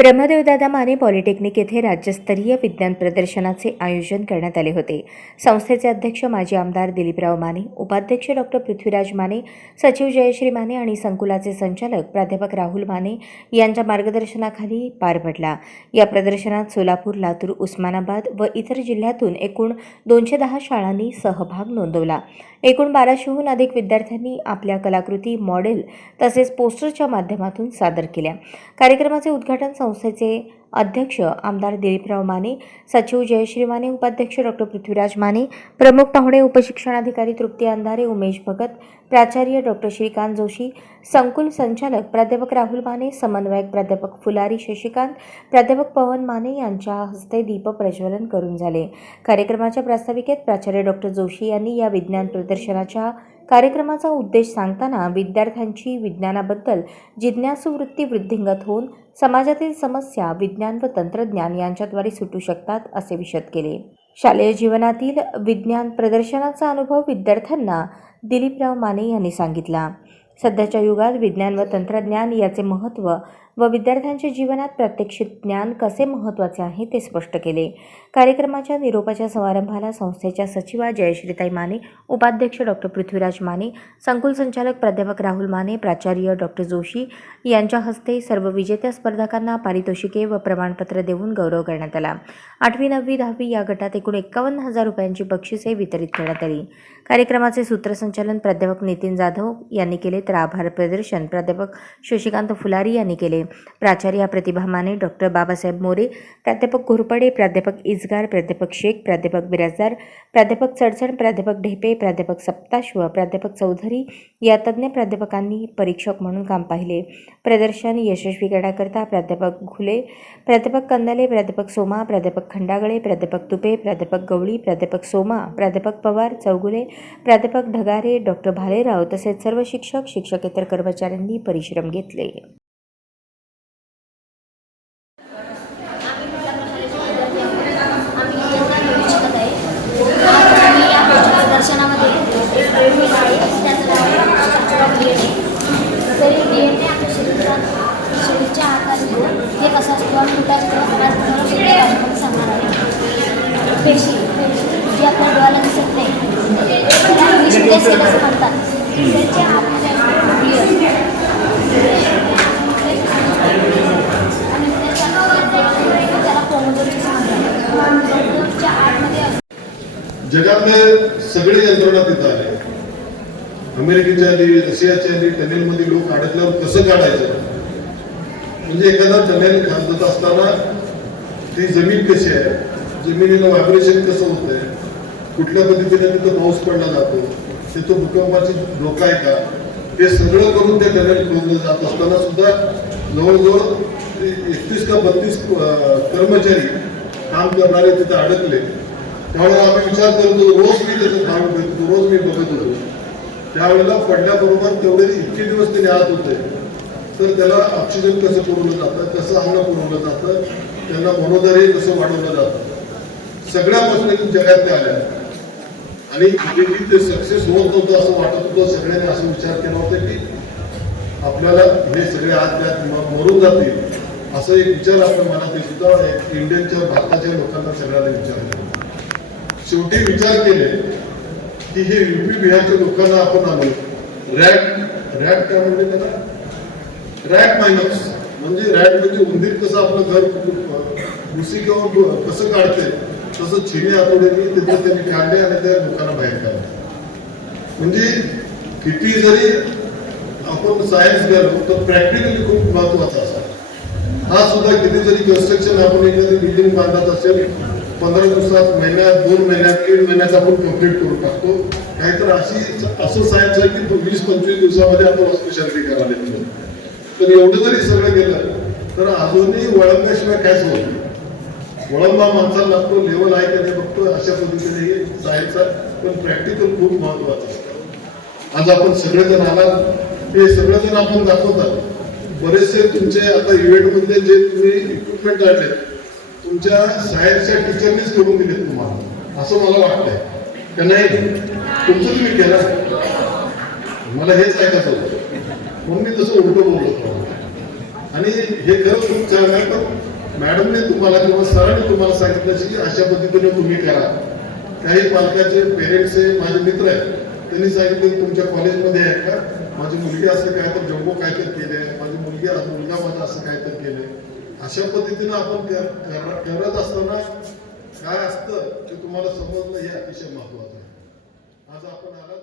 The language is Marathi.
ब्रह्मदेवदादा माने पॉलिटेक्निक येथे राज्यस्तरीय विज्ञान प्रदर्शनाचे आयोजन करण्यात आले होते. संस्थेचे अध्यक्ष माजी आमदार दिलीपराव माने उपाध्यक्ष डॉक्टर पृथ्वीराज माने सचिव जयश्री माने आणि संकुलाचे संचालक प्राध्यापक राहुल माने यांच्या मार्गदर्शनाखाली पार पडला. या प्रदर्शनात सोलापूर लातूर उस्मानाबाद व इतर जिल्ह्यातून एकूण दोनशे दहा शाळांनी सहभाग नोंदवला. एकूण बाराशेहून अधिक विद्यार्थ्यांनी आपल्या कलाकृती मॉडेल तसेच पोस्टरच्या माध्यमातून सादर केल्या. कार्यक्रमाचे उद्घाटन संस्थेचे अध्यक्ष आमदार दिलीपराव माने सचिव जयश्री माने उपाध्यक्ष डॉक्टर पृथ्वीराज माने प्रमुख पाहुणे उपशिक्षणाधिकारी तृप्ती अंधारे उमेश भगत प्राचार्य डॉक्टर श्रीकांत जोशी संकुल संचालक प्राध्यापक राहुल माने समन्वयक प्राध्यापक फुलारी शशिकांत प्राध्यापक पवन माने यांच्या हस्ते दीप प्रज्वलन करून झाले. कार्यक्रमाच्या प्रास्ताविकेत प्राचार्य डॉक्टर जोशी यांनी या विज्ञान प्रदर्शनाच्या कार्यक्रमाचा उद्देश सांगताना विद्यार्थ्यांची विज्ञानाबद्दल जिज्ञासू वृत्ती वृद्धिंगत होऊन समाजातील समस्या विज्ञान व तंत्रज्ञान यांच्याद्वारे सुटू शकतात असे विशद केले. शालेय जीवनातील विज्ञान प्रदर्शनाचा अनुभव विद्यार्थ्यांना दिलीपराव माने यांनी सांगितला. सध्याच्या युगात विज्ञान व तंत्रज्ञान याचे महत्त्व व विद्यार्थ्यांच्या जीवनात प्रात्यक्षिक ज्ञान कसे महत्त्वाचे आहे ते स्पष्ट केले. कार्यक्रमाच्या निरोपाच्या समारंभाला संस्थेच्या सचिवा जयश्रीताई माने उपाध्यक्ष डॉक्टर पृथ्वीराज माने संकुल संचालक प्राध्यापक राहुल माने प्राचार्य डॉक्टर जोशी यांच्या हस्ते सर्व विजेत्या स्पर्धकांना पारितोषिके व प्रमाणपत्र देऊन गौरव करण्यात आला. आठवी नववी दहावी या गटात एकूण एकावन्न हजार रुपयांची बक्षिसे वितरित करण्यात आली. कार्यक्रमाचे सूत्रसंचालन प्राध्यापक नितीन जाधव यांनी केले तर आभार प्रदर्शन प्राध्यापक शशिकांत फुलारी यांनी केले. प्राचार्य प्रतिभा माने डॉक्टर बाबासाहेब मोरे प्राध्यापक घोरपडे प्राध्यापक इजगार प्राध्यापक शेख प्राध्यापक बिराजदार प्राध्यापक चडचण प्राध्यापक ढेपे प्राध्यापक सप्ताश्व प्राध्यापक चौधरी या तज्ज्ञ प्राध्यापकांनी परीक्षक म्हणून काम पाहिले. प्रदर्शन यशस्वी करण्याकरता प्राध्यापक घुले प्राध्यापक कंदाले प्राध्यापक सोमा प्राध्यापक खंडागळे प्राध्यापक तुपे प्राध्यापक गवळी प्राध्यापक सोमा प्राध्यापक पवार चौगुले प्राध्यापक ढगारे डॉक्टर भालेराव तसेच सर्व शिक्षक शिक्षकेतर कर्मचाऱ्यांनी परिश्रम घेतले आम्ही इयत्ता नववी शिकत आहे आज आम्ही या प्रदर्शनामध्ये एक प्रयोग आहे त्याचं नाव आहे स्ट्रक्चर ऑफ DNA. तर हे DNA आपल्या शरीरात शरीरच्या आकार घेऊन हे कसं असतं आणि कुठं असतं आज तुम्हाला सगळ्या भाषेमध्ये सांगणार आहे जी आपल्या डोळ्याला दिसत नाही. त्याला इंग्लिशमध्ये सेल असं म्हणतात. त्याच्या असं म्हणतात आतमध्ये जगातले सगळे यंत्रणा तिथं आले. अमेरिकेच्या आली रशियाच्या आली टनेलमध्ये लोक अडकल्यावर कसं काढायचं? म्हणजे एखादा टनेल खांदत असताना ती जमीन कशी आहे? जमिनीला व्हायब्रेशन कसं होतंय? कुठल्या पद्धतीने तिथं पाऊस पडला जातो? तिथं भूकंपाची धोका आहे का? हे सगळं करून ते टनेल खोदलं जात असताना सुद्धा जवळजवळ एकतीस का बत्तीस कर्मचारी काम करणारे तिथे अडकले. त्यावेळेला आम्ही विचार करतो रोज मी त्याचं काम करतो रोज मी बघत. होतो त्यावेळेला पडल्याबरोबर तेवढे इतके दिवस ते आत होते. तर त्याला ऑक्सिजन कसं पुरवलं जातं कसं अन्न पुरवलं जातं त्यांना मनोधैर्य कसं वाढवलं जातं? सगळ्या गोष्टी जगात त्या आल्या आणि ते सक्सेस होत नव्हतं असं वाटत होतं सगळ्यांनी असं विचार केला होता की आपल्याला हे सगळे आज त्यात मरून जातील असं एक विचार आपल्या मनात येत होता. एक इंडियनच्या भारताच्या लोकांना सगळ्यांना विचार केला. शेवटी विचार केले की हे युपी बिहारच्या लोकांना आपण आलो रॅट रॅट काय म्हणजे त्याला? रॅट मायनस म्हणजे रॅट म्हणजे उंदीर कसं आपलं घर भुसी किंवा कसं काढते? तसं चिनी आठवड्यानी तिथे त्यांनी काढले आणि त्या लोकांना बाहेर काढले म्हणजे किती जरी आपण सायन्स गेलो तर प्रॅक्टिकली खूप महत्त्वाचा असा हा सुद्धा किती जरी कन्स्ट्रक्शन आपण एखादी बिल्डिंग बांधत असेल पंधरा दिवसात महिन्यात दोन महिन्यात तीन महिन्यात आपण कंप्लीट करून टाकतो. नाहीतर अशी असं सायन्स आहे की तो वीस पंचवीस दिवसामध्ये आपण हॉस्पिशालिटी करायला येतो तर एवढं जरी सगळं गेलं तर अजूनही वळंगाशिवाय काहीच होत नाही. वळंबा माणसाला लागतो लेवल आहे का ते बघतो अशा पद्धतीने हे जायचं पण प्रॅक्टिकल खूप महत्वाचं असतं आज आपण सगळेजण आलात हे सगळेजण आपण दाखवतात. बरेचसे तुमचे आता इव्हेंटमधले जे तुम्ही इक्विपमेंट आणले तुमच्या सायन्सच्या टीचरनीच करून दिलेत तुम्हाला. असं मला वाटतंय. का नाही? तुमचं तुम्ही केलं. मला हेच ऐकायचं होतं. म्हणून मी तसं उलट बोलत आणि हे खरं खूप चांगलं आहे. पण मॅडमने तुम्हाला किंवा सरांनी तुम्हाला सांगितलं की अशा पद्धतीने तुम्ही करा. काही पालकाचे पेरेंट्स आहे माझे मित्र आहेत त्यांनी सांगितलं की तुमच्या कॉलेजमध्ये आहे का? माझी मुलगी असं काय तर जम्बो काय तर केले माझी मुलगी मुलगा माझा असं काय तर केलंय. अशा पद्धतीनं आपण करत असताना काय असतं ते तुम्हाला समजणं हे अतिशय महत्वाचं आहे. आज आपण आलात